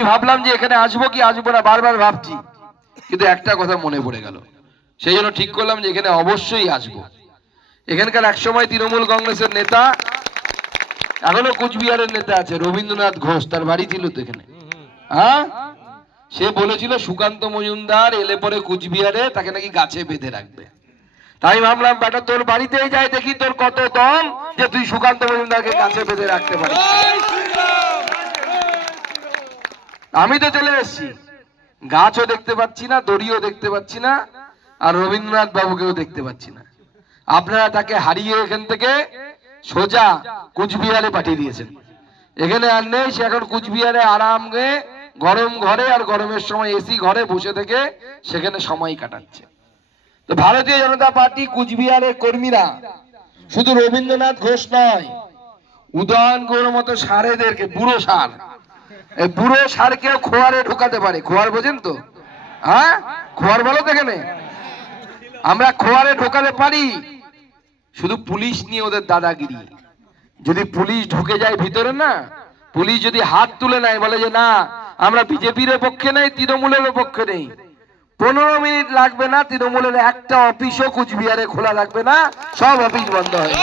ভাবলাম যে এখানে আসবো কি আসবো না, বারবার ভাবছি, কিন্তু একটা কথা মনে পড়ে গেল। সেই জন্য ঠিক করলাম যে এখানে অবশ্যই আসবো। এখানকার একসময় তৃণমূল কংগ্রেসের নেতা, এখনো কুচবিহারের নেতা আছে, রবীন্দ্রনাথ ঘোষ, তার বাড়ি ছিল তো এখানে। হ্যাঁ, সে বলেছিল সুকান্ত মজুমদার এলে পরে কুচবিহারে তাকে নাকি গাছে বেঁধে রাখবে। তাই ভাবলাম বেটা তোর বাড়িতেই যাই, দেখি তোর কত দম যে তুই সুকান্ত মজুমদারকে গাছে বেঁধে রাখতে পারিস। আমি তো চলে এসেছি, গাছও দেখতে পাচ্ছি না, দড়িও দেখতে পাচ্ছি না, আর রবীন্দ্রনাথ বাবুকেও দেখতে পাচ্ছি না। আপনারা তাকে হারিয়ে এখান থেকে সোজা কুচবিহারে পাঠিয়ে দিয়েছেন। এখানে আর নেই, সে এখন কুচবিহারে আরামে গরম ঘরে আর গরমের সময় এসি ঘরে বসে থেকে সেখানে সময় কাটাচ্ছে। তো ভারতীয় জনতা পার্টি কুচবিহারের কর্মীরা শুধু রবীন্দ্রনাথ ঘোষ নয়, উদয়ন গৌর মতো সারেদেরকে, বুড়ো সার, এই বুড়ো সারকেও খোয়ারে ঢোকাতে পারে। খোয়ার বোঝেন তো? হ্যাঁ, খোয়ার বলো তো এখানে। আমরা খোয়ারে ঢোকাতে পারি, শুধু পুলিশ নিয়ে ওদের দাদাগিরি। যদি পুলিশ ঢুকে যায় ভিতরে না, পুলিশ যদি হাত তুলে নেয়, বলে যে না আমরা বিজেপির পক্ষে নেই, তৃণমূলের পক্ষে নেই, 15 মিনিট লাগবে না, তৃণমূলের একটা অফিসও কুচবিহারে খোলা রাখবে না, সব অফিস বন্ধ হয়।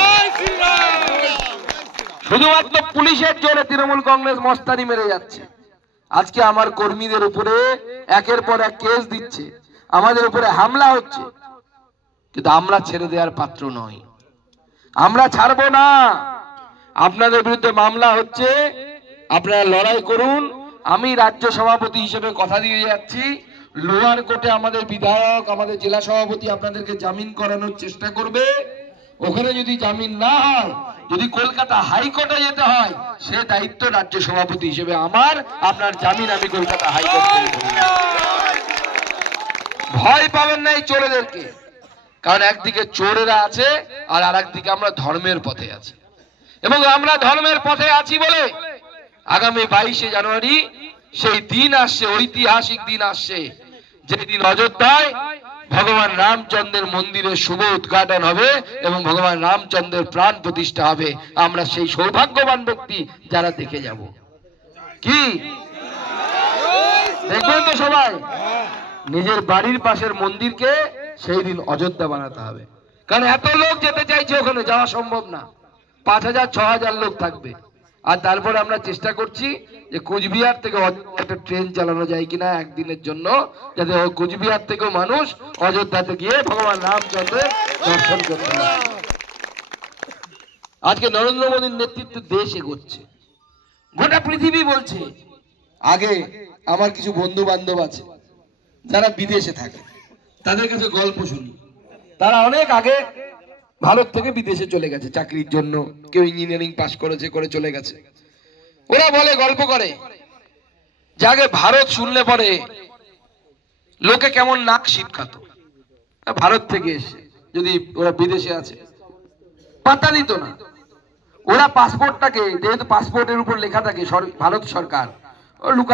শুধুমাত্র পুলিশের জোরে তৃণমূল কংগ্রেস মস্তানি মেরে যাচ্ছে। আজকে আমার কর্মীদের উপরে একের পর এক কেস দিচ্ছে, আমাদের উপরে হামলা হচ্ছে, কিন্তু আমরা ছেড়ে দেওয়ার পাত্র নই, আমরা ছাড়বো না। আপনাদের বিরুদ্ধে মামলা হচ্ছে, আপনারা লড়াই করুন। আমি রাজ্য সভাপতি হিসেবে কথা দিয়ে যাচ্ছি, লোয়ার কোর্টে আমাদের বিধায়ক, আমাদের জেলা সভাপতি আপনাদেরকে জামিন করানোর চেষ্টা করবে। ওখানে যদি জামিন না হয়, যদি কলকাতা হাইকোর্টে যেতে হয়, সে দায়িত্ব রাজ্য সভাপতি হিসেবে আমার, আপনার জামিন আমি কলকাতা হাইকোর্টে। ভয় পাবেন না এই চোরেদেরকে, কারণ একদিকে চোরেরা আছে আর আরেকদিকে আমরা ধর্মের পথে আছি। এবং আমরা ধর্মের পথে আছি বলে আগামী 22শে জানুয়ারি সেই দিন আসছে, ঐতিহাসিক দিন আসছে, যেদিন অযোধ্যায় ভগবান রামচন্দ্রের মন্দিরের শুভ উদ্ঘাটন হবে এবং ভগবান রামচন্দ্রের প্রাণ প্রতিষ্ঠা হবে। আমরা সেই সৌভাগ্যবান ব্যক্তি যারা দেখে যাব। কি দেখবেন তো সবাই? নিজের বাড়ির পাশের মন্দিরকে সেই দিন অযোধ্যা বানাতে হবে, কারণ এত লোক যেতে চাইছে, ওখানে যাওয়া সম্ভব না। 5000-6000 লোক থাকবে। আর তারপরে আমরা চেষ্টা করছি যে কুচবিহার থেকে একটা ট্রেন চালানো যায় কিনা একদিনের জন্য, যাতে কুচবিহার থেকেও মানুষ অযোধ্যাতে গিয়ে ভগবান রামচন্দ্রের দর্শন করতে পারে। আজকে নরেন্দ্র মোদীর নেতৃত্বে দেশ এগোচ্ছে, গোটা পৃথিবী বলছে। আগে আমার কিছু বন্ধু বান্ধব আছে যারা বিদেশে থাকে, তাদের কাছে গল্প শুনি, তারা অনেক আগে ভারত থেকে বিদেশে চলে গেছে চাকরির জন্য, কেউ ইঞ্জিনিয়ারিং পাশ করেছে, করে চলে গেছে। ওরা বলে, গল্প করে যে আগে ভারত শুনলে পরে লোকে কেমন নাক শিটকাতো, ভারত থেকে এসে যদি ওরা বিদেশে আছে পাত্তা দিত না। ওরা পাসপোর্টটাকে, যেহেতু পাসপোর্টের উপর লেখা থাকে ভারত সরকার, ও লুকা